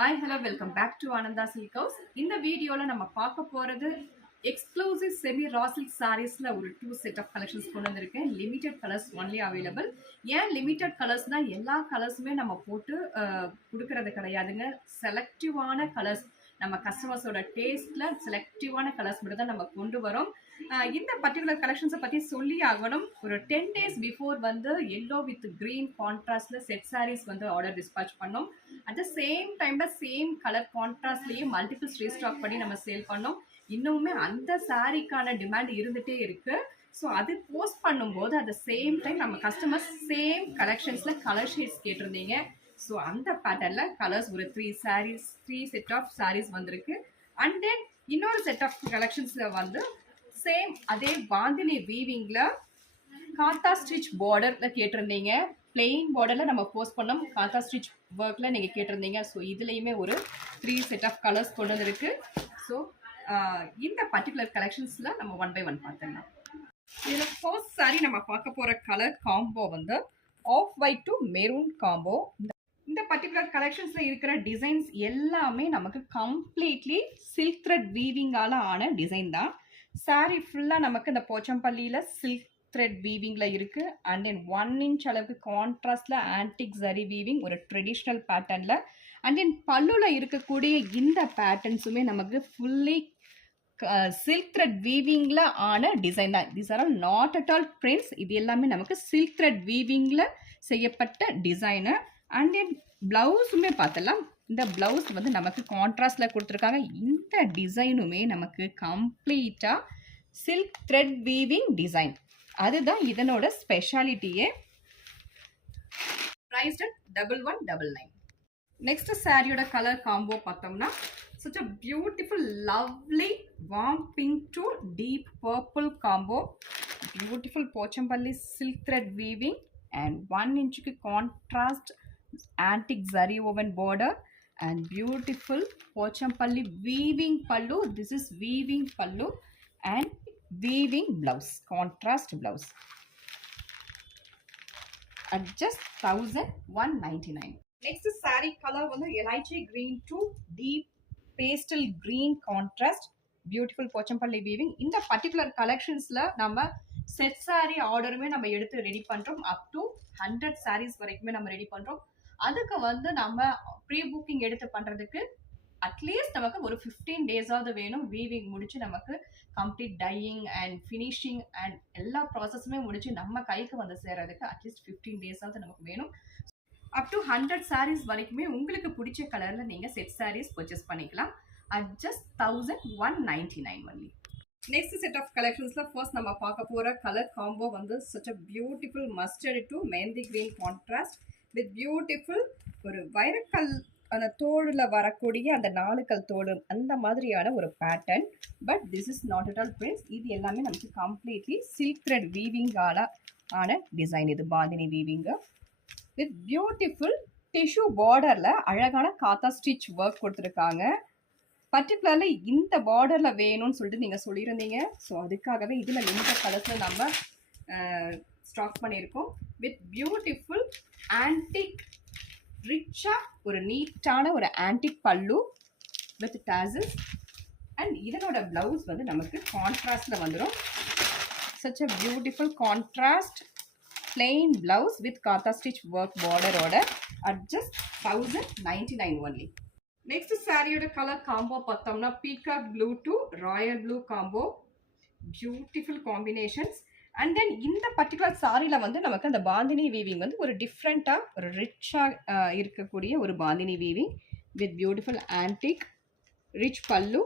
Hi, hello, welcome back to Ananda Silk House. இந்த வீடியோல நம்ம பார்க்க போறது எக்ஸ்க்ளூசிவ் செமி ரா சில்க் சாரீஸ்ல ஒரு 2 செட் ஆஃப் கலெக்ஷன்ஸ் கொண்டு வந்திருக்கேன். Limited colours only available. ஏன் லிமிடெட் கலர்ஸ்னா எல்லா கலர்ஸுமே நம்ம போட்டு கொடுக்கறது கிடையாதுங்க. செலக்டிவான கலர்ஸ் நம்ம கஸ்டமர்ஸோட டேஸ்ட்ல செலக்டிவான கலர்ஸ் மட்டும் தான் நம்ம கொண்டு வரோம். இந்த பர்டிகுலர் கலெக்ஷன்ஸை பற்றி சொல்லி ஆகணும். ஒரு 10 days பிஃபோர் வந்து எல்லோ வித் கிரீன் கான்ட்ராஸ்ட்ல செட் சாரீஸ் வந்து ஆர்டர் டிஸ்பேச் பண்ணோம். அட் த சேம் டைம்ல சேம் கலர் கான்ட்ராஸ்ட்லேயே மல்டிபிள்ஸ் ரீஸ்டாக் பண்ணி நம்ம சேல் பண்ணோம். இன்னுமே அந்த சாரீக்கான டிமாண்ட் இருந்துகிட்டே இருக்கு. ஸோ அது போஸ்ட் பண்ணும்போது அட் த சேம் டைம் நம்ம கஸ்டமர்ஸ் சேம் கலெக்ஷன்ஸில் கலர் ஷேட்ஸ் கேட்டிருந்தீங்க. ஸோ அந்த பேட்டர்னில் கலர்ஸ் ஒரு 3 செட் ஆஃப் சாரீஸ் வந்திருக்கு. அண்ட் தென் இன்னொரு செட் ஆஃப் கலெக்ஷன்ஸில் வந்து சேம் அதே பாந்தினி வீவிங்கில் காத்தா ஸ்டிச் பார்டரில் கேட்டிருந்தீங்க. பிளெயின் பார்டரில் நம்ம போஸ்ட் பண்ணோம். காத்தா ஸ்டிச் ஒர்க்கில் நீங்கள் கேட்டிருந்தீங்க. ஸோ இதுலேயுமே ஒரு 3 செட் ஆஃப் கலர்ஸ் கொண்டு வந்திருக்கு. ஸோ இந்த பர்டிகுலர் கலெக்ஷன்ஸில் நம்ம 1 by 1 பார்த்துக்கலாம். இதில் ஃபர்ஸ்ட் சாரி நம்ம பார்க்க போகிற கலர் காம்போ வந்து off white to maroon combo. இந்த பர்டிகுலர் கலெக்ஷன்ஸில் இருக்கிற டிசைன்ஸ் எல்லாமே நமக்கு கம்ப்ளீட்லி சில்க் த்ரெட் வீவிங்கால் ஆன டிசைன் தான். சாரி ஃபுல்லாக நமக்கு இந்த போச்சம்பள்ளியில் சில்க் த்ரெட் வீவிங்கில் இருக்குது. அண்ட் தென் 1 inch அளவுக்கு கான்ட்ராஸ்டில் ஆன்டிக் ஜரி வீவிங் ஒரு ட்ரெடிஷ்னல் பேட்டர்னில். அண்ட் தென் பல்லுவில் இருக்கக்கூடிய இந்த பேட்டர்ன்ஸுமே நமக்கு ஃபுல்லி சில்க் த்ரெட் வீவிங்கில் ஆன டிசைன் தான். These are all not at all prints. இது எல்லாமே நமக்கு சில்க் த்ரெட் வீவிங்கில் செய்யப்பட்ட டிசைனு. அண்ட் தென் ப்ளவுஸுமே பார்த்தலாம். இந்த ப்ளவுஸ் வந்து நமக்கு கான்ட்ராஸ்டில் கொடுத்துருக்காங்க. இந்த டிசைனுமே நமக்கு கம்ப்ளீட்டாக சில்க் த்ரெட் வீவிங் டிசைன். அதுதான் இதனோட ஸ்பெஷாலிட்டியே. Priced at 1199. நெக்ஸ்ட் சாரியோட கலர் காம்போ பார்த்தோம்னா such a beautiful lovely warm pink to deep purple combo. Beautiful pochampalli silk thread weaving and 1 inch contrast antique zari woven border and beautiful pochampalli weaving pallu. This is weaving pallu and weaving blouse, contrast blouse at just 1199. Next saree color வந்து elaichi green to deep pastel green contrast, beautiful pochampalli weaving. இந்த particular கலெக்ஷன்ஸ்ல நம்ம set sorry ஆர்டருமே நம்ம எடுத்து ready பண்றோம். Up to 100 sarees வரைக்குமே நம்ம ready பண்றோம். அதுக்கு வந்து நம்ம ப்ரீ புக்கிங் எடுத்து பண்றதுக்கு அட்லீஸ்ட் நமக்கு ஒரு 15 days வேணும். வீவிங் முடிச்சு நமக்கு complete dyeing and finishing and எல்லா ப்ராசஸுமே முடிச்சு நம்ம கைக்கு வந்து சேர்றதுக்கு அட்லீஸ்ட் 15 days நமக்கு வேணும். அப் டு 100 sarees வரைக்குமே உங்களுக்கு பிடிச்ச கலரில் நீங்கள் செட் sarees பர்ச்சேஸ் பண்ணிக்கலாம். At just 1199 only. Next set of கலெக்ஷன்ஸில் ஃபர்ஸ்ட் நம்ம பார்க்க போகிற கலர் காம்போ வந்து such a beautiful mustard to mehndi green contrast with beautiful ஒரு வைரக்கல் அந்த தோடில் வரக்கூடிய அந்த 4 கல் தோடு அந்த மாதிரியான ஒரு pattern. But this is not at all prints. இது எல்லாமே நமக்கு கம்ப்ளீட்லி சில்க் த்ரெட் வீவிங்கால ஆன டிசைன். இது பாந்தினி வீவிங்கு வித் பியூட்டிஃபுல் டிஷ்யூ பார்டரில் அழகான காத்தா ஸ்டிச் ஒர்க் கொடுத்துருக்காங்க. பர்டிகுலர்லி இந்த பார்டரில் வேணும்னு சொல்லிட்டு நீங்கள் சொல்லியிருந்தீங்க. ஸோ அதுக்காகவே இதில் லிமிட்டட் கலர்ஸில் நம்ம ஸ்டாக் பண்ணியிருக்கோம். வித் பியூட்டிஃபுல் ஆன்டிக் ரிச்சாக ஒரு நீட்டான ஒரு ஆன்டிக் பல்லு வித் டாசல்ஸ். அண்ட் இதனோட ப்ளவுஸ் வந்து நமக்கு கான்ட்ராஸ்டில் வந்துடும். Such a beautiful contrast plain blouse with katha stitch work border order at just 1099 only. Next saree oda color combo பார்த்தோம்னா peacock blue to royal blue combo. Beautiful combinations. And then இந்த particular சாரியில் வந்து நமக்கு அந்த bandhani weaving வந்து ஒரு டிஃப்ரெண்ட்டாக ஒரு ரிச்சாக இருக்கக்கூடிய ஒரு bandhani weaving with beautiful antique rich pallu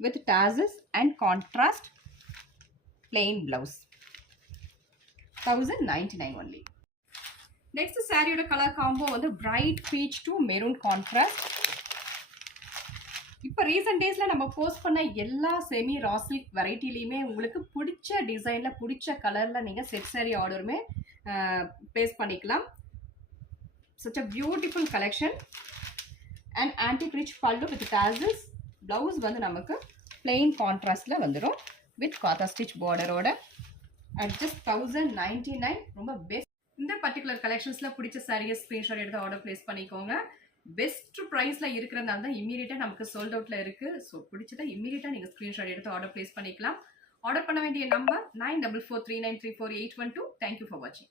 with tassels and contrast plain blouse. 1099 only. Next சாரியோட கலர் காம்போ வந்து பிரைட் பீச் டு மெரூன் கான்ட்ராஸ்ட். இப்போ ரீசெண்ட் டேஸில் நம்ம போஸ்ட் பண்ண எல்லா செமி ரா சில்க் வெரைட்டிலையுமே உங்களுக்கு பிடிச்ச டிசைனில் பிடிச்ச கலரில் நீங்கள் செட் சாரி ஆர்டருமே ப்ளேஸ் பண்ணிக்கலாம். such a beautiful collection and antique rich pallu with tassels. Blouse வந்து நமக்கு plain கான்ட்ராஸ்டில் வந்துடும் with Katha stitch பார்டரோட at just 1099. ரொம்ப பெஸ்ட். இந்த பர்டிகுலர் கலெக்ஷன்ஸில் பிடிச்ச சாரியை ஸ்க்ரீன்ஷாட் எடுத்து ஆர்டர் ப்ளேஸ் பண்ணிக்கோங்க. பெஸ்ட் ப்ரைஸ்ல இருக்கிறதுனால தான் இம்மீடியட்டா நமக்கு சோல்ட் அவுட்ல இருக்கு. ஸோ பிடிச்சதா இம்மீடியட்டா நீங்க ஸ்கிரீன்ஷாட் எடுத்து ஆர்டர் பிளேஸ் பண்ணிக்கலாம். ஆர்டர் பண்ண வேண்டிய நம்பர் 9443934812. தேங்க்யூ ஃபார் வாட்சிங்.